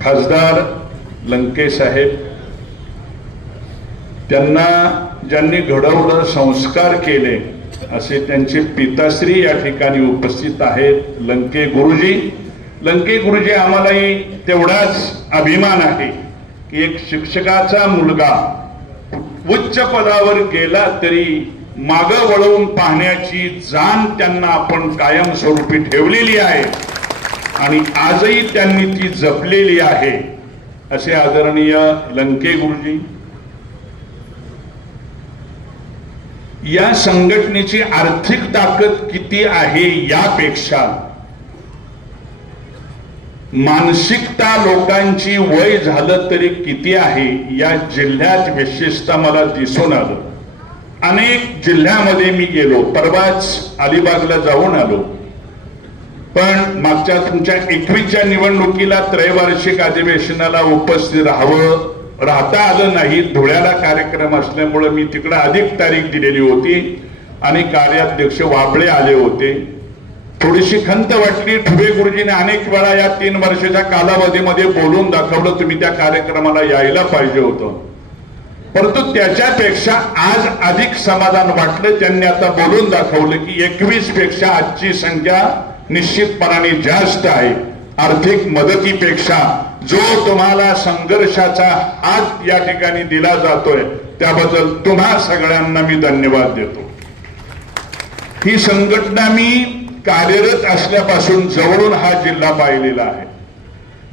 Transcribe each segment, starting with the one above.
खासदार लंके साहेब त्यांना ज्यांनी घडवलं संस्कार केले असे त्यांचे पिताश्री या ठिकाणी उपस्थित आहेत. लंके गुरुजी लंके गुरुजी आम्हालाही तेवढाच अभिमान आहे की एक शिक्षकाचा मुलगा उच्च पदावर गेला तरी माग वळवून पाहण्याची जाण त्यांना आपण कायमस्वरूपी ठेवलेली आहे. आणि आजही त्यांनी ती जपलेली आहे असे आदरणीय लंके गुरुजी. या संघटनेची आर्थिक ताकद किती आहे यापेक्षा मानसिकता लोकांची वय झालं तरी किती आहे या जिल्ह्यात विशेषतः मला दिसून आलं. अनेक जिल्ह्यामध्ये मी गेलो परवाच अलिबागला जाऊन आलो. पण मागच्या तुमच्या एकवीसच्या निवडणुकीला त्रैवार्षिक अधिवेशनाला उपस्थित राहावं राहता आलं नाही. धुळ्याला कार्यक्रम असल्यामुळे मी तिकडे अधिक तारीख दिलेली होती आणि कार्याध्यक्ष वाबळे आले होते. थोडीशी खंत वाटली. ठुबे गुरुजीने अनेक वेळा या तीन वर्षाच्या कालावधीमध्ये बोलून दाखवलं तुम्ही त्या कार्यक्रमाला यायला पाहिजे होतं. परंतु त्याच्यापेक्षा आज अधिक समाधान वाटलं. त्यांनी आता बोलून दाखवलं की एकवीसपेक्षा आजची संख्या निश्चितपणाने जास्त आहे. आर्थिक मदतीपेक्षा जो तुम्हाला संघर्षाचा हात या ठिकाणी दिला जातोय त्याबद्दल तुम्हा सगळ्यांना मी धन्यवाद देतो. ही संघटना मी कार्यरत असल्यापासून जवळून हा जिल्हा पाहिलेला आहे.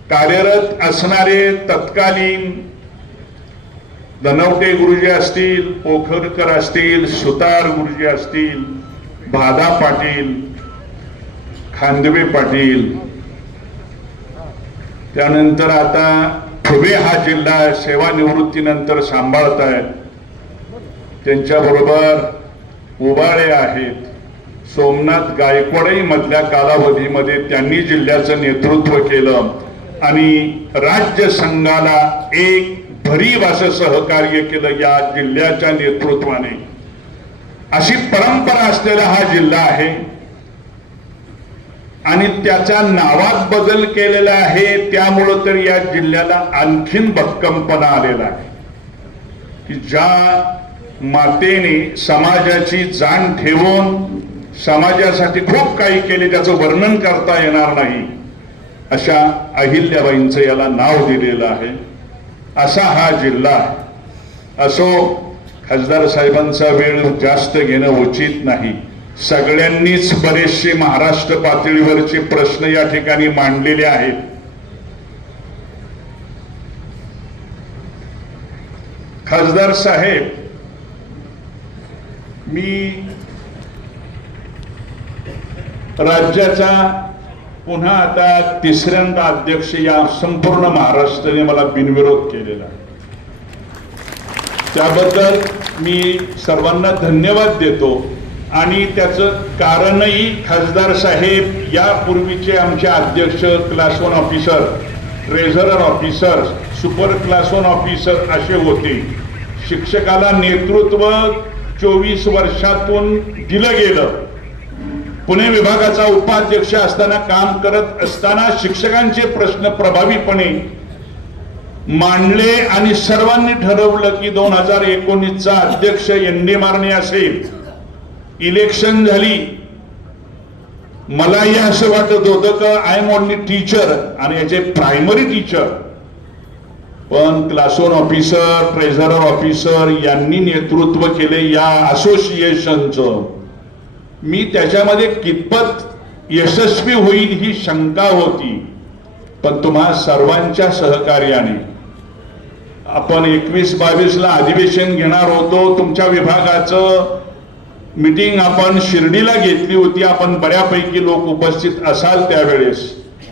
कार्यरत असणारे तत्कालीन धनवटे गुरुजी असतील पोखरकर असतील सुतार गुरुजी असतील भादा पाटील खांदवे पाटील. त्यानंतर आता ठुबे हा जिल्हा सेवानिवृत्तीनंतर सांभाळत आहेत त्यांच्याबरोबर उबाळे आहेत. सोमनाथ गायकवाडही मधल्या कालावधीमध्ये त्यांनी जिल्ह्याचं नेतृत्व केलं. आणि राज्य संघाला एक भरीव असं सहकार्य केलं या जिल्ह्याच्या नेतृत्वाने. अशी परंपरा असलेला हा जिल्हा आहे. आणि त्याच्या नावात बदल केलेला आहे त्यामुळं तर या जिल्ह्याला आणखीन भक्कमपणा आलेला आहे. की ज्या मातेने समाजाची जाण ठेवून समाजासाठी खूप काही केले त्याचं वर्णन करता येणार नाही अशा अहिल्याबाईंचं याला नाव दिलेलं आहे. असा हा जिल्हा आहे. असो खासदार साहेबांचा वेळ जास्त घेणं उचित नाही. सगळ्यांनीच बरेचसे महाराष्ट्र पातळीवरचे प्रश्न या ठिकाणी मांडलेले आहेत. खासदार साहेब मी राज्याचा पुन्हा आता तिसऱ्यांदा अध्यक्ष या संपूर्ण महाराष्ट्राने मला बिनविरोध केलेला त्याबद्दल मी सर्वांना धन्यवाद देतो. आणि त्याचं कारणही खासदार साहेब यापूर्वीचे आमचे अध्यक्ष class one officer treasurer officer super class one officer असे होते. शिक्षकाला नेतृत्व चोवीस वर्षातून दिलं गेलं. पुणे विभागाचा उपाध्यक्ष असताना काम करत असताना शिक्षकांचे प्रश्न प्रभावीपणे मांडले आणि सर्वांनी ठरवलं की दोन हजार एकोणीसचा अध्यक्ष एन डी मारणे असेल. इलेक्शन झाली. मला हे असं वाटत होतं का आय एम ओनली टीचर आणि याचे प्रायमरी टीचर पण क्लासोन ऑफिसर ट्रेझरर ऑफिसर यांनी नेतृत्व केले या असोसिएशनचं मी त्याच्यामध्ये कितपत यशस्वी होईल ही शंका होती. पण तुम्हा सर्वांच्या सहकार्याने. आपण एकवीस बावीसला अधिवेशन घेणार होतो तुमच्या विभागाचं मीटिंग आपण शिर्डीला घेतली होती. आपण बऱ्यापैकी लोक उपस्थित असाल त्यावेळेस.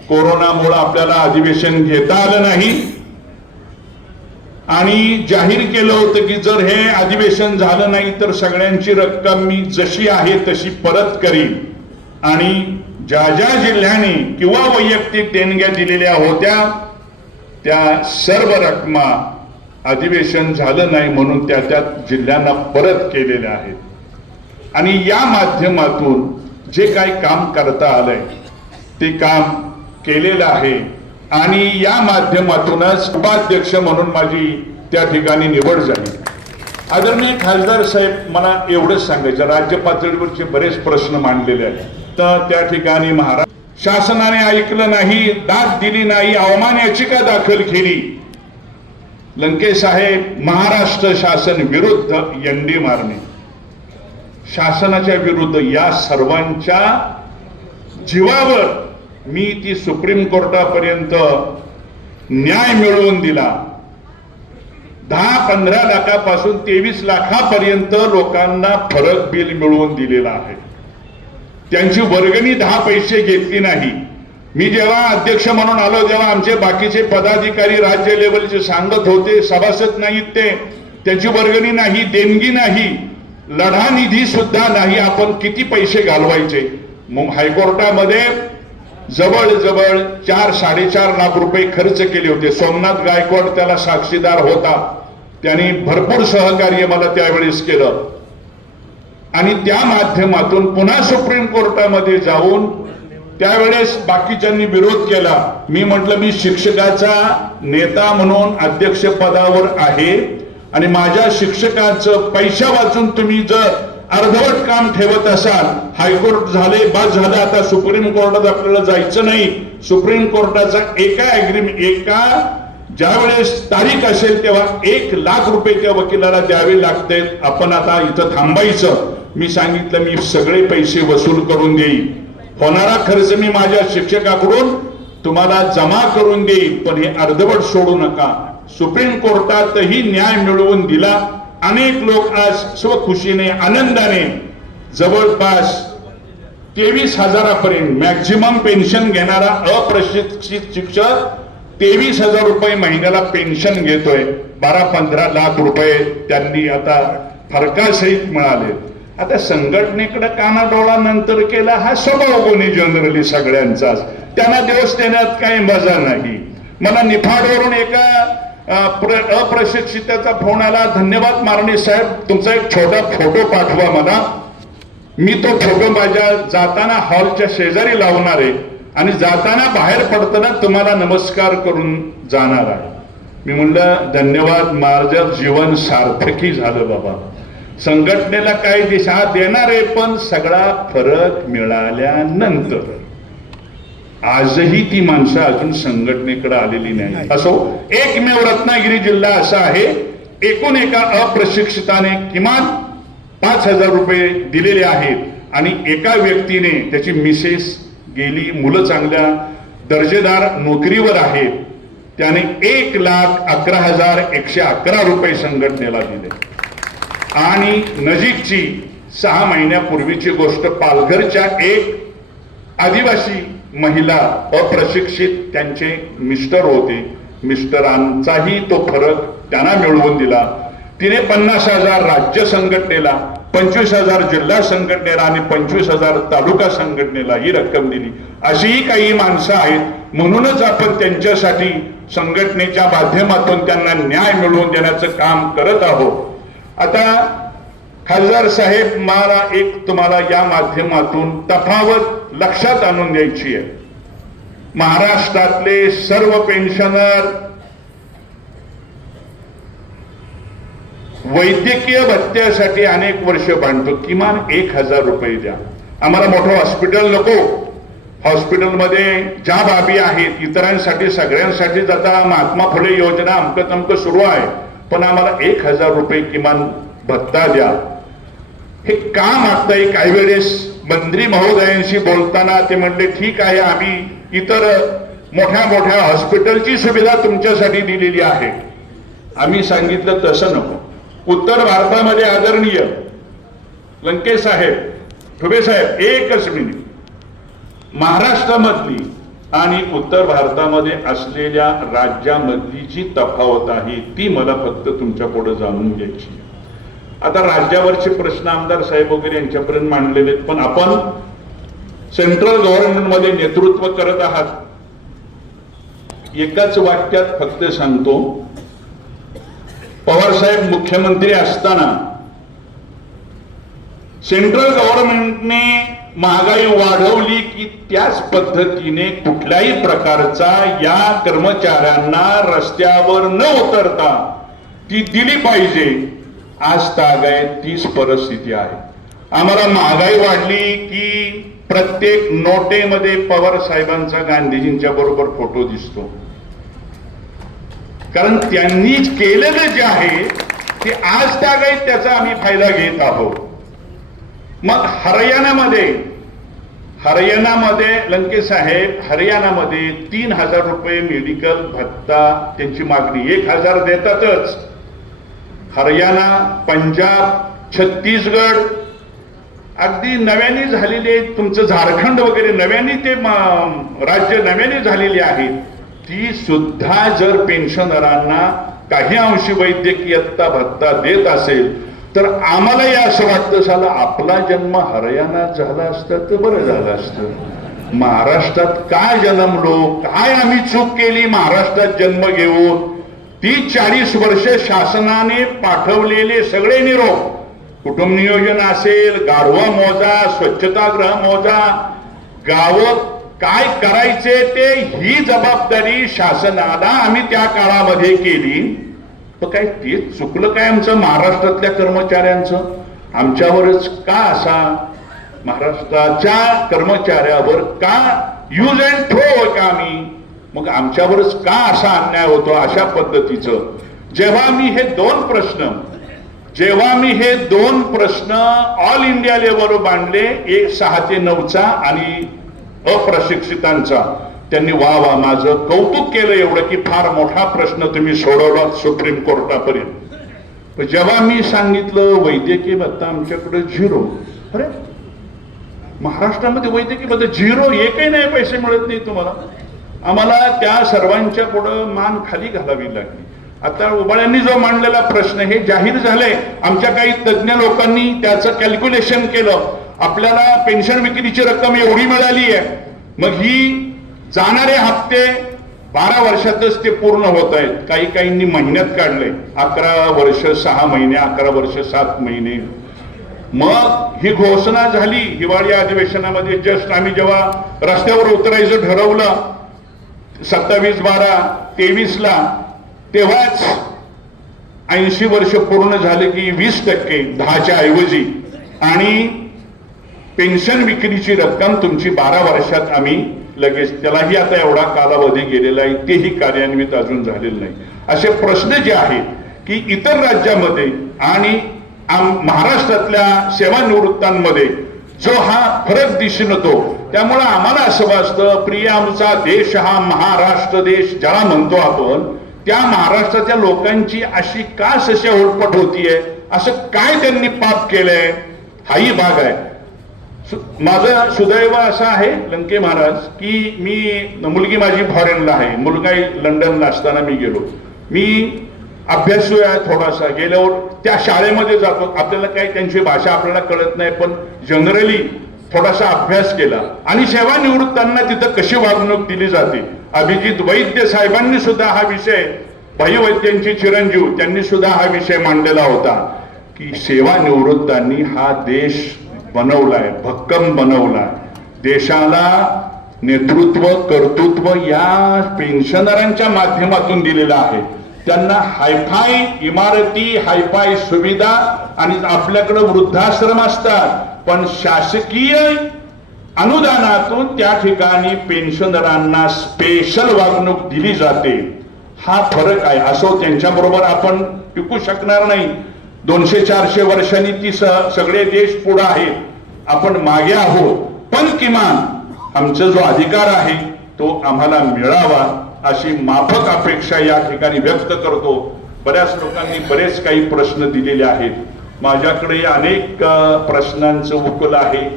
कोरोनामुळे आपल्याला अधिवेशन घेता आलं नाही. आणि जाहीर केलं होतं की जर हे अधिवेशन झालं नाही तर सगळ्यांची रक्कम मी जशी आहे तशी परत करीन. आणि ज्या ज्या जिल्ह्याने किंवा वैयक्तिक देणग्या दिलेल्या होत्या त्या सर्व रकमा अधिवेशन झालं नाही म्हणून त्या त्या जिल्ह्यांना परत केलेल्या आहेत. आणि या माध्यमातून जे काही काम करता आलंय ते काम केलेलं आहे. आणि या माध्यमातूनच उपाध्यक्ष म्हणून माझी त्या ठिकाणी निवड झाली. आदरणीय खासदार साहेब मला एवढंच सांगायचं. राज्य पातळीवरचे बरेच प्रश्न मांडलेले आहेत. तर त्या ठिकाणी महाराज शासनाने ऐकलं नाही दाद दिली नाही अवमान याचिका दाखल केली. लंकेश साहेब महाराष्ट्र शासन विरुद्ध यंडी मारणे. शासनाच्या विरुद्ध या सर्वांच्या जीवावर मी ती सुप्रीम कोर्टापर्यंत न्याय मिळवून दिला. दहा पंधरा लाखापासून तेवीस लाखापर्यंत लोकांना फरक बिल मिळवून दिलेला आहे. त्यांची वर्गणी दहा पैसे घेतली नाही. मी जेव्हा अध्यक्ष म्हणून आलो तेव्हा आमचे बाकीचे पदाधिकारी राज्य लेवलचे सांगत होते सभासद नाहीत ते. त्यांची वर्गणी नाही देणगी नाही. लढा निधी सुद्धा नाही आपण किती पैसे घालवायचे? मग हायकोर्टामध्ये जवळजवळ चार साडेचार लाख रुपये खर्च केले होते. सोमनाथ गायकवाड त्याला साक्षीदार होता. त्यांनी भरपूर सहकार्य मला त्यावेळेस केलं. आणि त्या माध्यमातून पुन्हा सुप्रीम कोर्टामध्ये जाऊन त्यावेळेस बाकीच्यांनी विरोध केला. मी म्हटलं मी शिक्षकाचा नेता म्हणून अध्यक्ष पदावर आहे. आणि माझ्या शिक्षकांचं पैसा वाचून तुम्ही जर अर्धवट काम ठेवत असाल हायकोर्ट झाले बाद झालं आता सुप्रीम कोर्टात आपल्याला जायचं नाही. सुप्रीम कोर्टाचा एका अग्रीमेंट एका ज्या वेळेस तारीख असेल तेव्हा एक लाख रुपये त्या वकिलाला द्यावे लागते. आपण आता इथं थांबायचं. मी सांगितलं मी सगळे पैसे वसूल करून देईन. होणारा खर्च मी माझ्या शिक्षकाकडून तुम्हाला जमा करून देईन पण हे अर्धवट सोडू नका. सुप्रीम कोर्टातही न्याय मिळवून दिला. अनेक लोक आज स्वखुशीने आनंदाने जवळपास तेवीस हजारापर्यंत मॅक्झिमम पेन्शन घेणारा अप्रशिक्षित शिक्षक तेवीस हजार रुपये महिन्याला पेन्शन घेतोय. बारा पंधरा लाख रुपये त्यांनी आता फरकासहित मिळाले. आता संघटनेकडे कानाडोळा नंतर केला हा स्वभाव कोणी जनरली सगळ्यांचाच. त्यांना दिवस देण्यात काही मजा नाही. मला निफाडवरून एका अप्रशिक्षिताचा फोन आला. धन्यवाद मारणे साहेब. तुमचा एक छोटा फोटो पाठवा मला. मी तो फोटो माझ्या जाताना हॉलच्या शेजारी लावणार आहे आणि जाताना बाहेर पडताना तुम्हाला नमस्कार करून जाणार आहे. मी म्हणलं धन्यवाद माझं जीवन सार्थकी झालं बाबा. संघटनेला काही दिशा देणार आहे पण सगळा फरक मिळाल्यानंतर. आजही ती माणसं अजून संघटनेकडे आलेली नाही. असो एकमेव रत्नागिरी जिल्हा असा आहे एकूण एका अप्रशिक्षिताने किमान पाच हजार रुपये दिलेले आहेत आणि एका व्यक्तीने त्याची मिसेस गेली मुलं चांगल्या दर्जेदार नोकरीवर आहेत त्याने एक लाख अकरा हजार एकशे अकरा रुपये संघटनेला दिले. आणि नजीकची सहा महिन्यापूर्वीची गोष्ट पालघरच्या एक आदिवासी महिला अप्रशिक्षित त्यांचे मिस्टर होते. मिस्टरांचाही तो फरक त्यांना मिळवून दिला. तिने पन्नास हजार राज्य संघटनेला पंचवीस हजार जिल्हा संघटनेला आणि पंचवीस हजार तालुका संघटनेला ही रक्कम दिली. अशीही काही माणसं आहेत. म्हणूनच आपण त्यांच्यासाठी संघटनेच्या माध्यमातून त्यांना न्याय मिळवून देण्याचं काम करत आहोत. आता खासदार साहेब मला एक तुम्हाला या माध्यमातून तफावत लक्षात आणून द्यायची आहे. महाराष्ट्रातले सर्व पेन्शनर वैद्यकीय भत्त्यासाठी अनेक वर्ष बांधतो. किमान एक हजार रुपये द्या. आम्हाला मोठं हॉस्पिटल नको. हॉस्पिटलमध्ये ज्या बाबी आहेत इतरांसाठी सगळ्यांसाठी आता महात्मा फुले योजना अमकं तमकं सुरू आहे. पण आम्हाला एक हजार रुपये किमान भत्ता द्या. हे का मागताय? काही वेळेस मंत्री महोदयांशी बोलताना ते म्हणले ठीक आहे आम्ही इतर मोठ्या मोठ्या हॉस्पिटलची सुविधा तुमच्यासाठी दिलेली आहे. आम्ही सांगितलं तसं नको. उत्तर भारतामध्ये आदरणीय लंकेश साहेब ठुबे साहेब एकच मिनिट. महाराष्ट्रामधली आणि उत्तर भारतामध्ये असलेल्या राज्यामधली जी तफावत आहे ती मला फक्त तुमच्यापुढे जाणून घ्यायची आहे. आता राज्यावरचे प्रश्न आमदार साहेब वगैरे यांच्यापर्यंत मांडलेले आहेत. पण आपण सेंट्रल गव्हर्नमेंटमध्ये नेतृत्व करत आहात. एकाच वाक्यात फक्त सांगतो पवार साहेब मुख्यमंत्री असताना सेंट्रल गव्हर्नमेंटने महागाई वाढवली की त्याच पद्धतीने कुठल्याही प्रकारचा या कर्मचाऱ्यांना रस्त्यावर न उतरता ती दिली पाहिजे. आज तागाय तीच परिस्थिती आहे. आम्हाला महागाई वाढली की प्रत्येक नोटेमध्ये पवार साहेबांचा गांधीजींच्या बरोबर फोटो दिसतो. कारण त्यांनी केलेलं जे आहे ते आज तागायत त्याचा आम्ही फायदा घेत आहोत. मग हरियाणामध्ये हरियाणामध्ये लंके साहेब हरियाणामध्ये तीन हजार रुपये मेडिकल भत्ता त्यांची मागणी एक हजार देतातच. हरियाणा पंजाब छत्तीसगड अगदी नव्याने झालेले तुमचं झारखंड वगैरे नव्याने ते राज्य नव्याने झालेली आहेत ती सुद्धा जर पेन्शनरांना काही अंशी वैद्यकीयता भत्ता देत असेल तर आम्हालाही असं वाटतं झालं आपला जन्म हरियाणात झाला असता तर बरं झालं असतं. महाराष्ट्रात काय जन्मलो? काय आम्ही चूक केली? महाराष्ट्रात जन्म घेऊन ती चाळीस वर्ष शासनाने पाठवलेले सगळे निरोप. कुटुंब नियोजन असेल गाढवा मोजा स्वच्छतागृह मोजा. गाव काय करायचे ते ही जबाबदारी शासनाला आम्ही त्या काळामध्ये केली. तर काय ते चुकलं काय आमचं महाराष्ट्रातल्या कर्मचाऱ्यांचं? आमच्यावरच का असा? महाराष्ट्राच्या कर्मचाऱ्यावर का यूज अँड थ्रो का आम्ही? मग आमच्यावरच का असा अन्याय होतो अशा पद्धतीचं? जेव्हा मी हे दोन प्रश्न जेव्हा मी हे दोन प्रश्न ऑल इंडिया लेवलवर मांडले एक सहा ते नऊचा आणि अप्रशिक्षितांचा त्यांनी वा वा माझं कौतुक केलं एवढं की फार मोठा प्रश्न तुम्ही सोडवला सुप्रीम कोर्टापर्यंत. जेव्हा मी सांगितलं वैद्यकीय भत्ता आमच्याकडे झिरो. अरे महाराष्ट्रामध्ये वैद्यकीय भत्ता झिरो एकही नाही पैसे मिळत नाही तुम्हाला. आम्हाला त्या सर्वांच्या पुढं मान खाली घालावी लागली. आता उबाळ्यांनी जो मांडलेला प्रश्न हे जाहीर झाले. आमच्या काही तज्ज्ञ लोकांनी त्याचं कॅल्क्युलेशन केलं. आपल्याला पेन्शन विक्रीची रक्कम एवढी मिळाली आहे. मग ही जाणारे हप्ते बारा वर्षातच ते पूर्ण होत आहेत. काही काहींनी महिन्यात काढले. अकरा वर्ष सहा महिने अकरा वर्ष सात महिने. मग ही घोषणा झाली. हिवाळी अधिवेशनामध्ये जस्ट आम्ही जेव्हा रस्त्यावर उतरायचं ठरवलं सत्तावीस बारा तेवीसला तेव्हाच ऐंशी वर्ष पूर्ण झाले की वीस टक्के दहाच्या ऐवजी. आणि पेन्शन विक्रीची रक्कम तुमची बारा वर्षात आम्ही लगेच त्यालाही आता एवढा कालावधी गेलेला आहे तेही कार्यान्वित अजून झालेलं नाही. असे प्रश्न जे आहेत की इतर राज्यामध्ये आणि महाराष्ट्रातल्या सेवानिवृत्तांमध्ये जो हा फरक दिसून येतो त्यामुळं आम्हाला असं वाटतं प्रिय आमचा देश हा महाराष्ट्र देश ज्याला म्हणतो आपण त्या महाराष्ट्राच्या लोकांची अशी का सशी होटपट होतीये? असं काय त्यांनी पाप केलंय? हाही भाग आहे. माझं सुदैव असं आहे लंके महाराज की मी मुलगी माझी फॉरेनला आहे. मुलगा लंडनला असताना मी गेलो. मी अभ्यासू आहे थोडासा. गेल्यावर त्या शाळेमध्ये जातो. आपल्याला काही त्यांची भाषा आपल्याला कळत नाही पण जनरली थोडासा अभ्यास केला. आणि सेवानिवृत्तांना तिथं कशी वागणूक दिली जाते? अभिजित वैद्य साहेबांनी सुद्धा हा विषय वैद्यांची चिरंजीव त्यांनी सुद्धा हा विषय मांडलेला होता की सेवानिवृत्तांनी हा देश बनवलाय भक्कम बनवलाय. देशाला नेतृत्व कर्तृत्व या पेन्शनरांच्या माध्यमातून दिलेलं आहे. त्यांना हायफाय इमारती हायफाय सुविधा आणि आपल्याकडे वृद्धाश्रम असतात. पण शासकीय अनुदानातून त्या ठिकाणी पेन्शनरांना स्पेशल वागणूक दिली जाते. हा फरक आहे. असो त्यांच्या बरोबर आपण टिकू शकणार नाही. दोनशे चारशे वर्षांनी ती सगळे देश पुढे आहेत. आपण मागे आहोत. पण किमान आमचा जो अधिकार आहे तो आम्हाला मिळावा. अशी माफक अपेक्षा या ठिकाणी व्यक्त करतो. बऱ्याच लोकांनी बरेच काही प्रश्न दिलेले आहेत. माझ्याकडे अनेक प्रश्नांचं उकल आहे.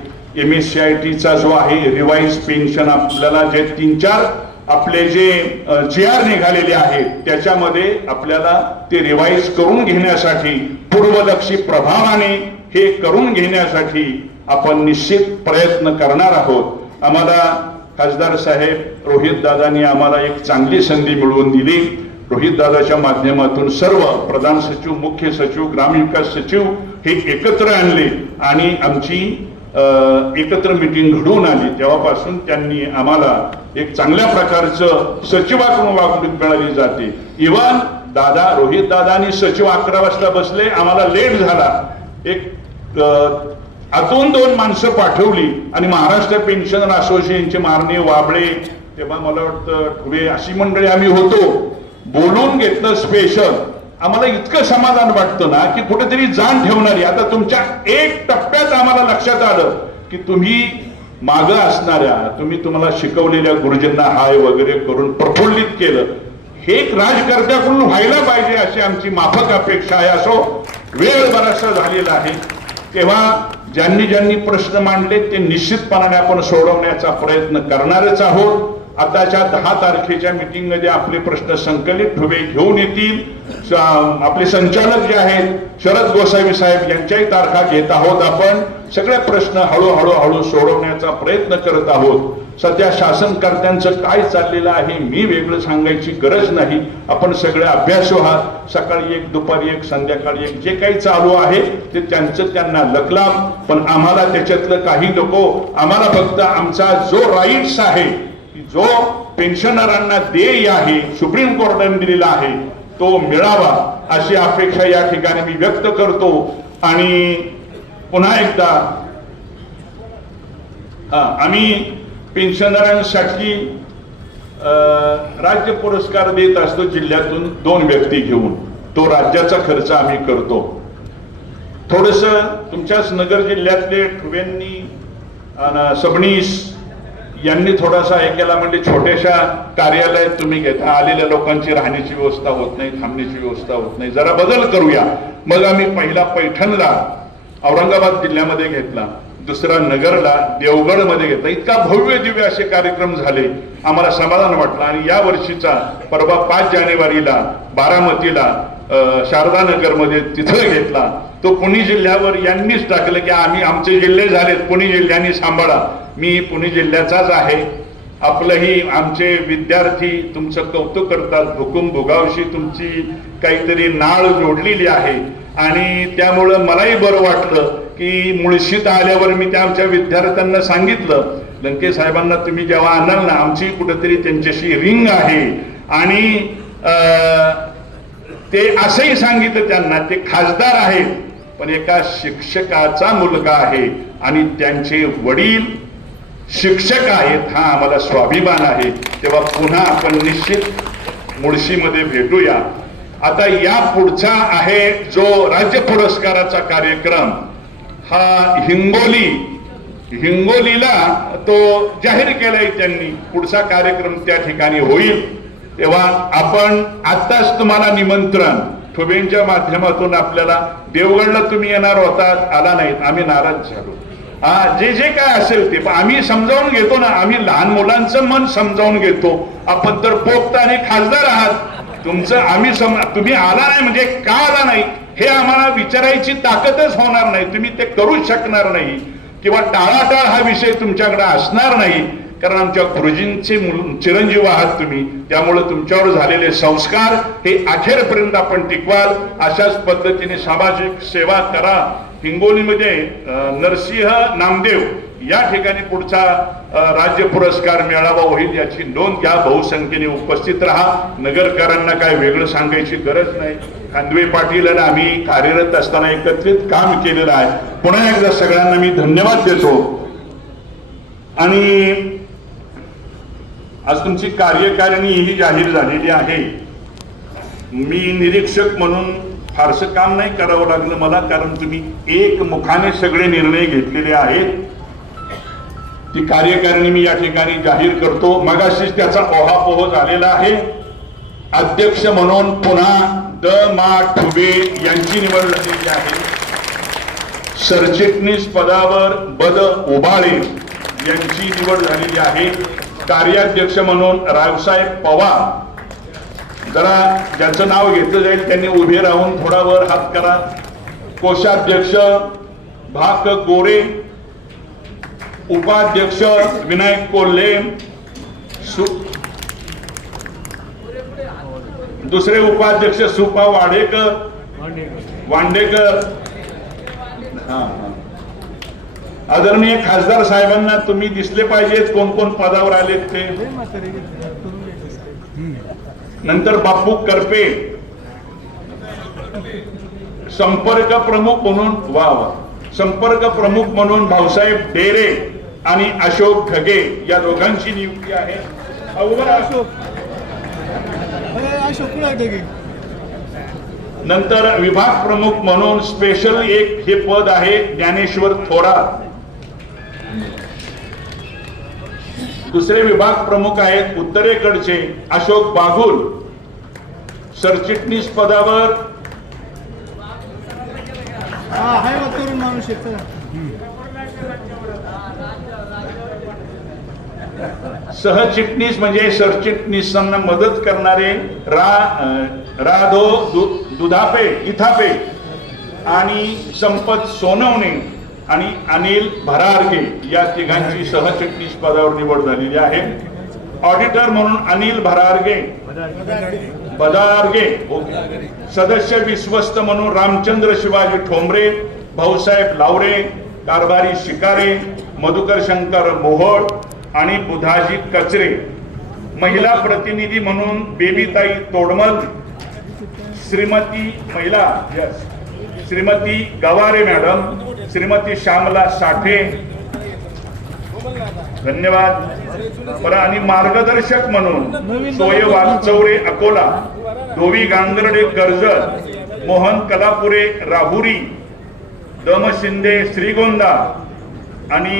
एम एस सी आय टीचा जो आहे रिवाईज पेन्शन आपल्याला जे तीन चार आपले जे जी आर निघालेले आहेत त्याच्यामध्ये आपल्याला ते रिवाईज करून घेण्यासाठी पूर्वलक्षी प्रभावाने हे करून घेण्यासाठी आपण निश्चित प्रयत्न करणार आहोत. आम्हाला खासदार साहेब रोहितदादांनी आम्हाला एक चांगली संधी मिळवून दिली. रोहित दादाच्या माध्यमातून सर्व प्रधान सचिव मुख्य सचिव ग्रामविकास सचिव हे एकत्र आणले आणि आमची एकत्र मिटिंग घडवून आली. तेव्हापासून त्यांनी आम्हाला एक चांगल्या प्रकारचं सचिवाकडून वागणूक मिळाली जाते. इव्हन दादा रोहित दादा आणि सचिव अकरा वाजता बसले आम्हाला लेट झाला. एक आतून दोन माणसं पाठवली आणि महाराष्ट्र पेन्शनर असोसिएशनचे मारणे वाबळे. तेव्हा मला वाटतं ठुबे अशी मंडळी आम्ही होतो. बोलून घेतलं स्पेशल आम्हाला इतकं समाधान वाटतं ना की कुठेतरी जाण ठेवणारी. आता तुमच्या एक टप्प्यात आम्हाला लक्षात आलं की तुम्ही मागं असणाऱ्या तुम्ही तुम्हाला शिकवलेल्या गुरुजींना हाय वगैरे करून प्रफुल्लित केलं. हे एक राजकर्त्याकडून व्हायला पाहिजे अशी आमची माफक अपेक्षा आहे. असो वेळ बराचसा झालेला आहे. तेव्हा ज्यांनी ज्यांनी प्रश्न मांडले ते निश्चितपणाने आपण सोडवण्याचा प्रयत्न करणारच आहोत. आताच्या दहा तारखेच्या मीटिंगमध्ये आपले प्रश्न संकलित ठुबे घेऊन येतील. आपले संचालक जे आहेत शरद गोसावी साहेब यांच्याही तारखा घेत आहोत आपण. सगळे प्रश्न हळूहळू हळू सोडवण्याचा प्रयत्न करत आहोत. सध्या शासनकर्त्यांचं काय चाललेलं आहे मी वेगळं सांगायची गरज नाही. आपण सगळे अभ्यासू आहात. सकाळी एक दुपारी एक संध्याकाळी एक जे काही चालू आहे ते त्यांचं त्यांना लकलाम पण आम्हाला त्याच्यातलं काही नको. आम्हाला फक्त आमचा जो राईट्स आहे जो पेन्शनरांना देय आहे सुप्रीम कोर्टाने दिलेला आहे तो मिळावा अशी अपेक्षा या ठिकाणी मी व्यक्त करतो. आणि पुन्हा एकदा हा आम्ही पेन्शनरांसाठी अं, राज्य पुरस्कार देत असतो जिल्ह्यातून दोन व्यक्ती घेऊन. तो राज्याचा खर्च आम्ही करतो. थोडस तुमच्याच नगर जिल्ह्यातले ठुबेंनी सबनीस यांनी थोडासा हे केला म्हणजे छोट्याशा कार्यालयात तुम्ही घेता आलेल्या लोकांची राहण्याची व्यवस्था होत नाही थांबण्याची व्यवस्था होत नाही. जरा बदल करूया. मग आम्ही पहिला पैठणला औरंगाबाद जिल्ह्यामध्ये घेतला. दुसरा नगरला देवगडमध्ये घेतला. इतका भव्य दिव्य असे कार्यक्रम झाले. आम्हाला समाधान वाटलं. आणि या वर्षीचा परवा पाच जानेवारीला बारामतीला शारदा नगरमध्ये तिथं घेतला. तो पुणे जिल्ह्यावर यांनीच टाकलं की आम्ही आमचे जिल्हे झालेत. पुणे जिल्ह्याने सांभाळा. मी पुणे जिल्ह्याचाच आहे. आपलंही आमचे विद्यार्थी तुमचं कौतुक करतात. भुकुम भुगावशी तुमची काहीतरी नाळ जोडलेली आहे. आणि त्यामुळं मलाही बरं वाटलं की मुळशीत आल्यावर मी त्या आमच्या विद्यार्थ्यांना सांगितलं लंके साहेबांना तुम्ही जेव्हा आणाल ना आमची कुठंतरी त्यांच्याशी रिंग आहे. आणि ते असंही सांगितलं त्यांना ते खासदार आहेत पण एका शिक्षकाचा मुलगा आहे आणि त्यांचे वडील शिक्षक आहेत. हा आम्हाला स्वाभिमान आहे. तेव्हा पुन्हा आपण निश्चित मुळशीमध्ये भेटूया. आता या पुढचा आहे जो राज्य पुरस्काराचा कार्यक्रम. हा हिंगोली. हिंगोलीला तो जाहीर केलाय त्यांनी. पुढचा कार्यक्रम त्या ठिकाणी होईल. तेव्हा आपण आताच तुम्हाला निमंत्रण. ठुबेंच्या माध्यमातून आपल्याला देवगडला तुम्ही येणार होतात. आला नाहीत. आम्ही नाराज झालो. हा जे जे काय असेल ते. आम्ही समजावून घेतो ना आम्ही लहान मुलांचं मन समजावून घेतो. आपण तर पोक्त आणि खासदार आहात. तुमचं आम्ही सम तुम्ही आला नाही म्हणजे का आला नाही? हे आम्हाला विचारायची ताकदच होणार नाही. तुम्ही ते करूच शकणार नाही. किंवा टाळाटाळ हा विषय तुमच्याकडे असणार नाही. कारण आमच्या गुरुजींचे चिरंजीव आहात तुम्ही. त्यामुळे तुमच्यावर झालेले संस्कार हे अखेरपर्यंत आपण टिकवाल. अशाच पद्धतीने सामाजिक सेवा करा. हिंगोलीमध्ये नरसिंह नामदेव या ठिकाणी पुढचा राज्य पुरस्कार मिळावा होईल याची नोंद घ्या बहुसंख्येने उपस्थित राहा. नगरकरांना काय वेगळं सांगायची गरज नाही. खांदवे पाटील आणि आम्ही कार्यरत असताना एकत्रित काम केलेलं आहे. पुन्हा एकदा सगळ्यांना मी धन्यवाद देतो. आणि आज तुमची कार्यकारिणी ही जाहीर झालेली आहे. मी निरीक्षक म्हणून फारसं काम नाही करावं लागलं मला कारण तुम्ही एक मुखाने सगळे निर्णय घेतलेले आहेत. ती कार्यकारिणी मी या ठिकाणी जाहीर करतो. मगाशीच त्याचा ओहापोह झालेला आहे. अध्यक्ष म्हणून पुन्हा द मा ठुबे यांची निवड झालेली आहे. सरचिटणीस पदावर बद उबाळे यांची निवड झालेली आहे. कार्याध्यक्ष म्हणून रावसाहेब पवार जरा ज्यांचं नाव घेतलं जाईल त्यांनी उभे राहून थोडा वर हात करा. कोषाध्यक्ष भाक गोरे उपाध्यक्ष विनायक कोल्हे दुसरे उपाध्यक्ष सुपा वाडेकर वांडेकर. हा हा. आदरणीय खासदार साहेबांना तुम्ही दिसले पाहिजेत कोण कोण पदावर आलेत ते. नंतर बापू करपे. संपर्क प्रमुख म्हणून वा वा संपर्क प्रमुख म्हणून भाऊसाहेब डेरे आणि अशोक घगे या दोघांची नियुक्ती आहे. नंतर विभाग प्रमुख म्हणून स्पेशल एक हे पद आहे ज्ञानेश्वर थोरात. दुसरे विभाग प्रमुख आहेत उत्तरेकडचे अशोक बागुल. सरचिटणीस पदावर हा सहचिटणीस म्हणजे सरचिटणीसांना मदत करणारे रा राधो दु- दुधापे इथापे आणि संपत सोनवणे. आणि अनिल भरारगे या तिघांची सहचिटणीस पदावर निवड झालेली आहे. ऑडिटर म्हणून अनिल भरारगे. बदारगे सदस्य विश्वस्त म्हणून रामचंद्र शिवाजी ठोंबरे भाऊसाहेब लावरे कारभारी शिकारे मधुकर शंकर मोहोळ आणि बुधाजी कचरे. महिला प्रतिनिधी म्हणून बेबीताई तोडमल. श्रीमती महिला श्रीमती गवारे मॅडम. श्रीमती श्यामला साठे. धन्यवाद. बरं आणि मार्गदर्शक म्हणून सोय वागचौरे अकोला दोवी गांगर्डे कर्जत मोहन कलापुरे राहुरी दम शिंदे श्रीगोंदा आणि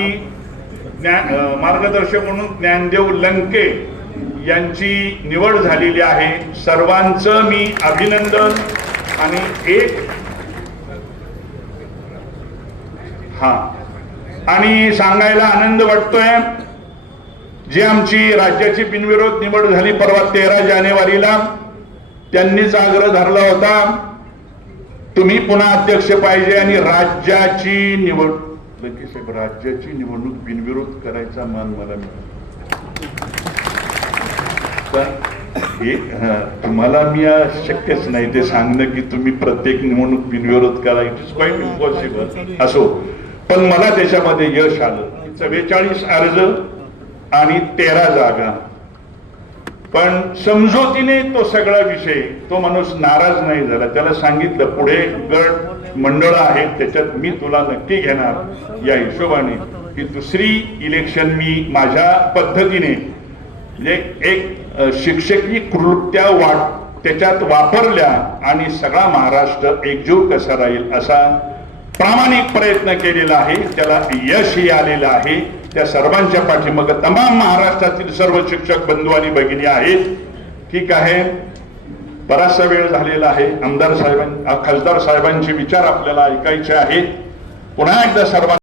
मार्गदर्शक म्हणून ज्ञानदेव लंके यांची निवड झालेली आहे. सर्वांचं मी अभिनंदन आणि एक हा. आणि सांगायला आनंद वाटतोय जी आमची राज्याची बिनविरोध निवड झाली परवा तेरा जानेवारीला त्यांनीच आग्रह धरला होता तुम्ही पुन्हा अध्यक्ष पाहिजे आणि राज्याची निवड साहेब राज्याची निवडणूक बिनविरोध करायचा मान मला मिळाला. पण हे तुम्हाला मी शक्यच नाही ते सांगणं की तुम्ही प्रत्येक निवडणूक बिनविरोध करा इट इज क्वाईट इम्पॉसिबल असो. पण मला त्याच्यामध्ये यश आलं. चव्वेचाळीस अर्ज आणि तेरा जागा. पण समजोतीने तो सगळा विषय तो माणूस नाराज नाही झाला. त्याला सांगितलं पुढे गट मंडळ आहेत त्याच्यात मी तुला नक्की घेणार. या हिशोबाने की दुसरी इलेक्शन मी माझ्या पद्धतीने म्हणजे एक शिक्षकी कृत्या वाट त्याच्यात वापरल्या आणि सगळा महाराष्ट्र एकजूट कसा राहील असा प्रामाणिक प्रयत्न केलेला आहे त्याला यशही आलेलं आहे. त्या सर्वांच्या पाठीमाग तमाम महाराष्ट्रातील सर्व शिक्षक बंधू आणि भगिनी आहेत. ठीक आहे. बराचसा वेळ झालेला आहे. आमदार साहेबां खासदार साहेबांचे विचार आपल्याला ऐकायचे आहेत. पुन्हा एकदा सर्वांना